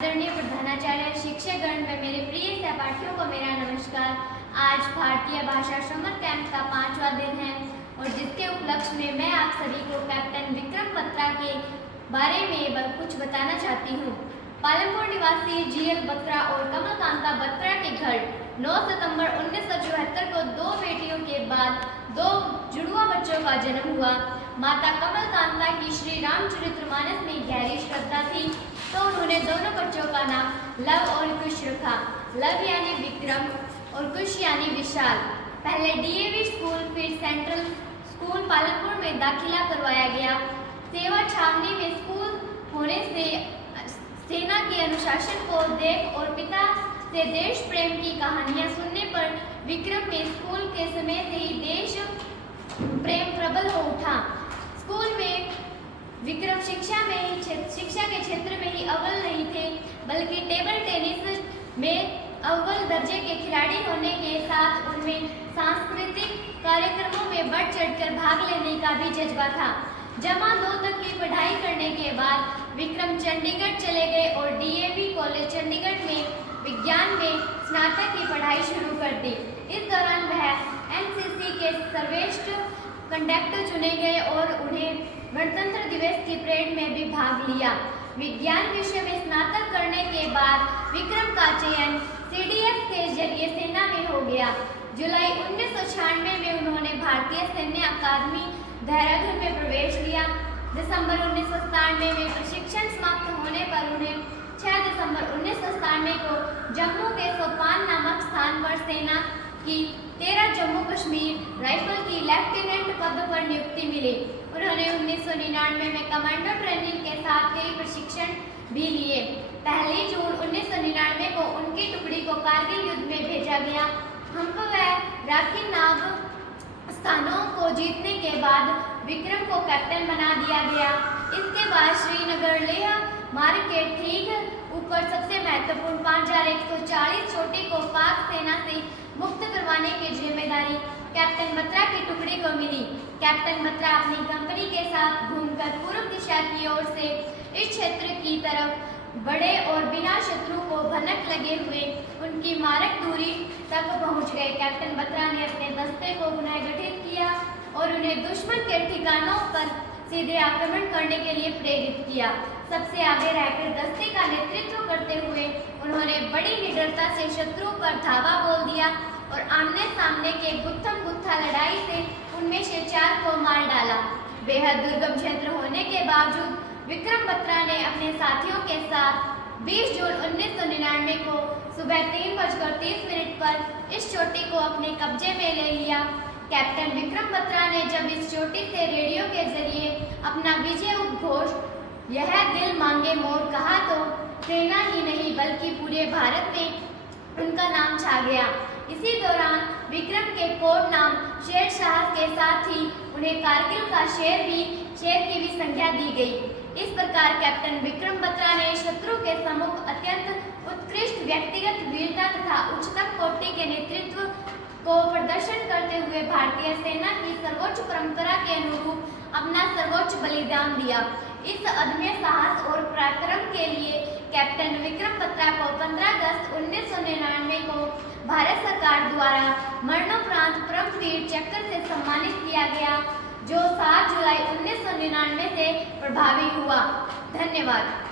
आदरणीय प्रधानाचार्य, शिक्षकगण व मेरे प्रिय सहपाठियों को मेरा नमस्कार। आज भारतीय भाषा समर कैंप का 5वां दिन है और जिसके उपलक्ष्य में मैं आप सभी को कैप्टन विक्रम बत्रा के बारे में कुछ बताना चाहती हूँ। पालमपुर निवासी जीएल बत्रा और कमलकांता बत्रा के घर 9 सितंबर 1974 को 2 बेटियों के बाद 2 जुड़वा बच्चों का जन्म हुआ। माता कमलकांता की श्री रामचरितमानस में गहरी श्रद्धा थी, तो उन्होंने दोनों बच्चों का नाम लव और कुश रखा। लव यानी विक्रम और कुश यानी विशाल। पहले डीएवी स्कूल, फिर सेंट्रल स्कूल पालमपुर में दाखिला करवाया गया। सेवा छावनी में स्कूल होने से सेना के अनुशासन को देख और पिता से देश प्रेम की कहानियां सुनने पर विक्रम में स्कूल के समय से ही देश प्रेम प्रबल हो उठा। स्कूल में विक्रम शिक्षा के क्षेत्र में ही अव्वल नहीं थे, बल्कि टेबल टेनिस में अव्वल दर्जे के खिलाड़ी होने के साथ उनमें सांस्कृतिक कार्यक्रमों में बढ़ चढ़कर भाग लेने का भी जज्बा था। जमा 2 तक की पढ़ाई करने के बाद विक्रम चंडीगढ़ चले गए और डीएवी कॉलेज चंडीगढ़ में विज्ञान में स्नातक की पढ़ाई शुरू कर दी। इस दौरान वह एनसीसी के सर्वश्रेष्ठ कंडक्टर चुने गए और उन्हें गणतंत्र दिवस की परेड में भी भाग लिया। विज्ञान विषय में स्नातक करने के बाद विक्रम का चयन सीडीएस के जरिए सेना में हो गया। जुलाई 1996 में उन्होंने भारतीय सैन्य अकादमी देहरादून में प्रवेश लिया। दिसंबर 1997 में प्रशिक्षण समाप्त होने पर उन्हें 6 दिसंबर 1997 को जम्मू के सोपान नामक स्थान पर सेना की 13 जम्मू कश्मीर राइफल की लेफ्टिनेंट पद पर नियुक्ति मिली। उन्होंने 1999 में कमांडो ट्रेनिंग के साथ कई प्रशिक्षण भी लिए। 1 जून 1999 को उनकी टुकड़ी को कारगिल युद्ध में भेजा गया। हम्प व राखी नाग स्थानों को जीतने के बाद विक्रम को कैप्टन बना दिया गया। इसके बाद श्रीनगर लेह मार्ग के ठीक ऊपर सबसे महत्वपूर्ण 5140 चोटी को पाक सेना से मुक्त करवाने की जिम्मेदारी कैप्टन बत्रा की टुकड़ी को मिली। कैप्टन बत्रा अपनी कंपनी के साथ घूमकर पूर्व दिशा की ओर से इस क्षेत्र की तरफ बढ़े और बिना शत्रु को भनक लगे हुए उनकी मारक दूरी तक पहुंच गए। कैप्टन बत्रा ने अपने दस्ते को पुनः गठित किया और उन्हें दुश्मन के ठिकानों पर सीधे आक्रमण करने के लिए प्रेरित किया। सबसे आगे रहकर दस्ते का नेतृत्व करते हुए उन्होंने बड़ी निडरता से शत्रु पर धावा बोल दिया और आमने सामने के गुत्थम गुत्था लड़ाई से उनमें से 4 को मार डाला। बेहद दुर्गम क्षेत्र होने के बावजूद विक्रम बत्रा ने अपने साथियों के साथ 20 जून 1999 को सुबह 3:30 पर इस चोटी को अपने कब्जे में ले लिया। कैप्टन विक्रम बत्रा ने जब इस चोटी से रेडियो के जरिए अपना विजय उद्घोष यह दिल मांगे मोर कहा तो सेना ही नहीं बल्कि पूरे भारत में उनका नाम छा गया। इसी दौरान विक्रम के कोड नाम शेर शाह के साथ ही उन्हें कारगिल का शेर की भी संज्ञा दी गई। इस प्रकार कैप्टन विक्रम बत्रा ने शत्रु के सम्मुख अत्यंत उत्कृष्ट व्यक्तिगत वीरता तथा उच्चतम कोटि के नेतृत्व को प्रदर्शन करते हुए भारतीय सेना की सर्वोच्च परंपरा के अनुरूप अपना सर्वोच्च बलिदान दिया। इस अदम्य साहस और पराक्रम के लिए कैप्टन विक्रम बत्रा को 15 अगस्त 1999 को भारत सरकार द्वारा मरणोपरांत परमवीर चक्र से सम्मानित किया गया, जो 7 जुलाई 1999 से प्रभावी हुआ। धन्यवाद।